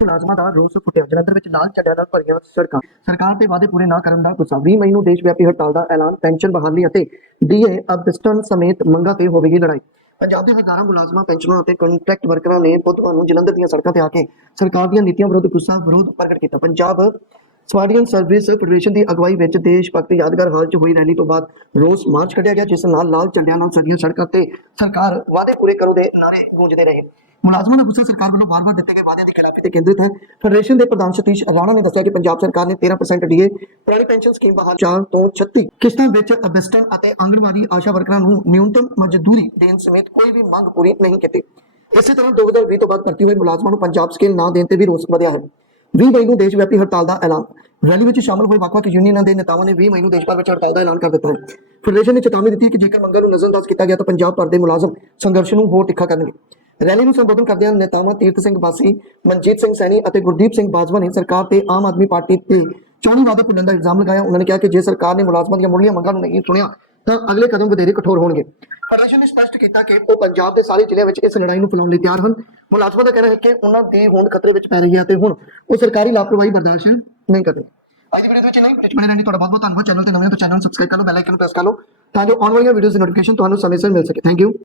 ਮੁਲਾਜ਼ਮਾਂ ਦਾ ਰੋਸ ਫੁੱਟਿਆ। ਜਲੰਧਰ ਵਿੱਚ ਲਾਲ ਝੰਡਿਆਂ ਨਾਲ ਭਰੀਆਂ ਸੜਕਾਂ। ਸਰਕਾਰ ਦੇ ਵਾਅਦੇ ਪੂਰੇ ਨਾ ਕਰਨ ਦਾ ਗੁੱਸਾ। 20 ਮਈ ਨੂੰ ਦੇਸ਼ ਵਿਆਪੀ ਹੜਤਾਲ ਦਾ ਐਲਾਨ, ਪੈਨਸ਼ਨ ਬਹਾਲੀ ਅਤੇ ਡੀਏ ਅਬਸਟਨ ਸਮੇਤ ਮੰਗਾਂ ਤੇ ਹੋਵੇਗੀ ਲੜਾਈ। ਪੰਜਾਬ ਦੇ ਹਜ਼ਾਰਾਂ ਮੁਲਾਜ਼ਮਾਂ ਪੈਨਸ਼ਨਰਾਂ ਅਤੇ ਕੰਟਰੈਕਟ ਵਰਕਰਾਂ ਨੇ ਬੁੱਧਵਾਰ ਨੂੰ ਜਲੰਧਰ ਦੀਆਂ ਸੜਕਾਂ ਤੇ ਆ ਕੇ ਸਰਕਾਰ ਦੀਆਂ ਨੀਤੀਆਂ ਵਿਰੁੱਧ ਗੁੱਸਾ ਵਿਰੋਧ ਪ੍ਰਗਟ ਕੀਤਾ। ਪੰਜਾਬ ਸਵਾਡੀਅਨ ਸਰਵਿਸ ਫੈਡਰੇਸ਼ਨ ਦੀ ਅਗਵਾਈ ਵਿੱਚ ਦੇਸ਼ ਭਗਤ ਯਾਦਗਾਰ ਹਾਲ 'ਚ ਹੋਈ ਰੈਲੀ ਤੋਂ ਬਾਅਦ ਰੋਸ ਮਾਰਚ ਕੱਢਿਆ ਗਿਆ, ਜਿਸ ਨਾਲ ਲਾਲ ਝੰਡਿਆਂ ਨਾਲ ਸਜੀਆਂ ਸੜਕਾਂ ਤੇ ਸਰਕਾਰ ਵਾਅਦੇ ਪੂਰੇ ਕਰੋ ਦੇ ਨਾਰੇ ਗੂੰਜਦੇ ਰਹੇ। ਮੁਲਾਜ਼ਮਾਂ ਦਾ ਗੁੱਸਾ ਸਰਕਾਰ ਵੱਲੋਂ ਵਾਰ-ਵਾਰ ਦਿੱਤੇ ਗਏ ਵਾਅਦਿਆਂ ਦੀ ਖਿਲਾਫੀ ਤੇ ਕੇਂਦਰਿਤ ਹੈ। ਫੈਡਰੇਸ਼ਨ ਦੇ ਪ੍ਰਧਾਨ ਸਤੀਸ਼ ਰਾਣਾ ਨੇ ਦੱਸਿਆ ਕਿ ਪੰਜਾਬ ਸਰਕਾਰ ਨੇ 13% ਡੀਏ ਪੁਰਾਣੀ ਪੈਨਸ਼ਨ ਸਕੀਮ ਬਹਾਲ 4 ਤੋਂ 36 ਕਿਸ਼ਤਾਂ ਵਿੱਚ ਅਬਿਸਟਨ ਅਤੇ ਆਂਗਣਵਾੜੀ ਆਸ਼ਾ ਵਰਕਰਾਂ ਨੂੰ ਨਿਊਨਤਮ ਮਜ਼ਦੂਰੀ ਦੇਣ ਸਮੇਤ ਕੋਈ ਵੀ ਮੰਗ ਪੂਰੀ ਨਹੀਂ ਕੀਤੀ। ਇਸੇ ਤਰ੍ਹਾਂ 2020 ਤੋਂ ਬਾਅਦ ਭਰਤੀ ਹੋਏ ਮੁਲਾਜ਼ਮਾਂ ਨੂੰ ਪੰਜਾਬ ਸਕਿੱਲ ਨਾ ਦੇਣ ਤੇ ਵੀ ਰੋਸ ਵਧਿਆ ਹੈ। 20 ਮਈ ਨੂੰ ਦੇਸ਼ ਵਿਆਪੀ ਹੜਤਾਲ ਦਾ ਐਲਾਨ। ਰੈਲੀ ਵਿੱਚ ਸ਼ਾਮਲ ਹੋਏ ਵੱਖ-ਵੱਖ ਯੂਨੀਅਨਾਂ ਦੇ ਨੇਤਾਵਾਂ ਨੇ 20 ਮਈ ਨੂੰ ਦੇਸ਼ ਭਰ ਵਿੱਚ ਹੜਤਾਲ ਦਾ ਐਲਾਨ ਕਰ ਦਿੱਤਾ। ਹੈ ਫੈਡਰੇਸ਼ਨ ਨੇ ਚੇਤਾਵਨੀ ਦਿੱਤੀ ਕਿ ਜੇਕਰ ਮੰਗਾਂ ਨੂੰ ਨਜ਼ਰਅੰਦਾਜ਼ ਕੀਤਾ ਗਿਆ ਤਾਂ ਪੰਜਾਬ ਭਰ ਦੇ ਮੁਲਾਜ਼ਮ ਸੰਘਰਸ਼ ਨੂੰ ਹੋਰ ਤਿੱਖਾ ਕਰਨਗੇ। ਰੈਲੀ ਨੂੰ ਸੰਬੋਧਨ ਕਰਦਿਆਂ ਨੇਤਾਵਾਂ ਤੀਰਥ ਸਿੰਘ ਬਾਸੀ ਮਨਜੀਤ ਸਿੰਘ ਸੈਣੀ ਅਤੇ ਗੁਰਦੀਪ ਸਿੰਘ ਬਾਜਵਾ ਨੇ ਸਰਕਾਰ ਤੇ ਆਮ ਆਦਮੀ ਪਾਰਟੀ ਤੇ ਚੋਣੀ ਵਾਅਦੇ ਭੁੱਲਣ ਦਾ ਇਲਜ਼ਾਮ ਲਗਾਇਆ। ਉਹਨਾਂ ਨੇ ਕਿਹਾ ਕਿ ਜੇ ਸਰਕਾਰ ਨੇ ਮੁਲਾਜ਼ਮਾਂ ਦੀਆਂ ਮੁੱਢਲੀਆਂ ਮੰਗਾਂ ਨੂੰ ਨਹੀਂ ਸੁਣਿਆ ਤਾਂ ਅਗਲੇ ਕਦਮ ਵਧੇਰੇ ਕਠੋਰ ਹੋਣਗੇ। ਫੈਡਰੇਸ਼ਨ ਨੇ ਸਪਸ਼ਟ ਕੀਤਾ ਕਿ ਉਹ ਪੰਜਾਬ ਦੇ ਸਾਰੇ ਜ਼ਿਲ੍ਹਿਆਂ ਵਿੱਚ ਇਸ ਲੜਾਈ ਨੂੰ ਫੈਲਾਉਣ ਲਈ ਤਿਆਰ ਹਨ। ਮੁਲਾਜ਼ਮਾਂ ਦਾ ਕਹਿਣਾ ਹੈ ਕਿ ਉਹਨਾਂ ਦੀ ਹੋਂਦ ਖਤਰੇ ਵਿੱਚ ਪੈ ਰਹੀ ਹੈ ਤੇ ਹੁਣ ਉਹ ਸਰਕਾਰੀ ਲਾਪਰਵਾਹੀ ਬਰਦਾਸ਼ਤ ਨਹੀਂ ਕਰਦੇ। ਅੱਜ ਦੀ ਵੀਡੀਓ ਵਿੱਚ ਨਹੀਂ ਵਿੱਚ ਬਣੇ ਰਹਿਣ ਤੁਹਾਡਾ ਬਹੁਤ ਬਹੁਤ ਧੰਨਵਾਦ। ਚੈਨਲ ਤੇ ਨਵੇਂ ਹੋ ਤਾਂ ਚੈਨਲ ਨੂੰ ਸਬਸਕ੍ਰਾਈਬ ਕਰ ਲਓ ਬੈਲ ਆਈਕਨ ਨੂੰ ਪ੍ਰੈਸ ਕਰ ਲਓ ਤਾਂ ਜੋ ਆਉਣ ਵਾਲੀਆਂ ਵੀਡੀਓਜ਼ ਦੀ ਨੋਟੀਫਿਕੇਸ਼ਨ ਤੁਹਾਨੂੰ ਸਮੇਂ ਸਿਰ ਮਿਲ ਸਕੇ। Thank you